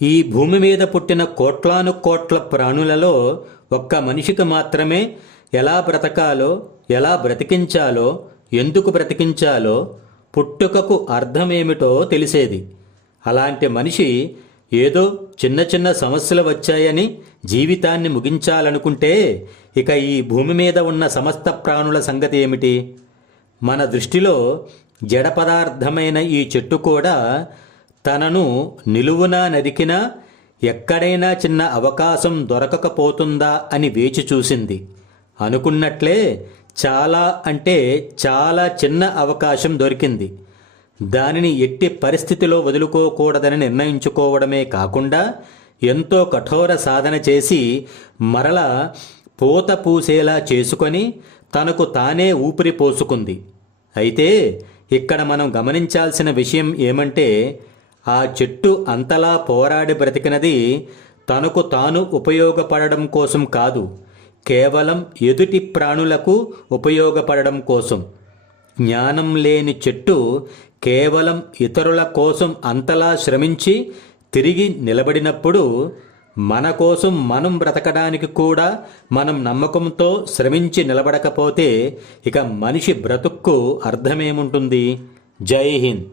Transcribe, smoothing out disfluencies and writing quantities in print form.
ఈ భూమి మీద పుట్టిన కోట్లాను కోట్ల ప్రాణులలో ఒక్క మనిషికి మాత్రమే ఎలా బ్రతకాలో, ఎలా బ్రతికించాలో, ఎందుకు బ్రతికించాలో, పుట్టుకకు అర్థమేమిటో తెలిసేది. అలాంటి మనిషి ఏదో చిన్న చిన్న సమస్యలు వచ్చాయని జీవితాన్ని ముగించాలనుకుంటే ఇక ఈ భూమి మీద ఉన్న సమస్త ప్రాణుల సంగతి ఏమిటి? మన దృష్టిలో జడ పదార్థమైన ఈ చెట్టు కూడా తనను నిలువునా నరికినా ఎక్కడైనా చిన్న అవకాశం దొరకకపోతుందా అని వేచి చూసింది. అనుకున్నట్లే చాలా అంటే చాలా చిన్న అవకాశం దొరికింది. దానిని ఎట్టి పరిస్థితిలో వదులుకోకూడదని నిర్ణయించుకోవడమే కాకుండా ఎంతో కఠోర సాధన చేసి మరలా పూత పూసేలా చేసుకొని తనకు తానే ఊపిరి పోసుకుంది. అయితే ఇక్కడ మనం గమనించాల్సిన విషయం ఏమంటే, ఆ చెట్టు అంతలా పోరాడి బ్రతికినది తనకు తాను ఉపయోగపడడం కోసం కాదు, కేవలం ఎదుటి ప్రాణులకు ఉపయోగపడడం కోసం. జ్ఞానం లేని చెట్టు కేవలం ఇతరుల కోసం అంతలా శ్రమించి తిరిగి నిలబడినప్పుడు మన కోసం మనం బ్రతకడానికి కూడా మనం నమ్మకంతో శ్రమించి నిలబడకపోతే ఇక మనిషి బ్రతుక్కు అర్థమేముంటుంది? జై హింద్.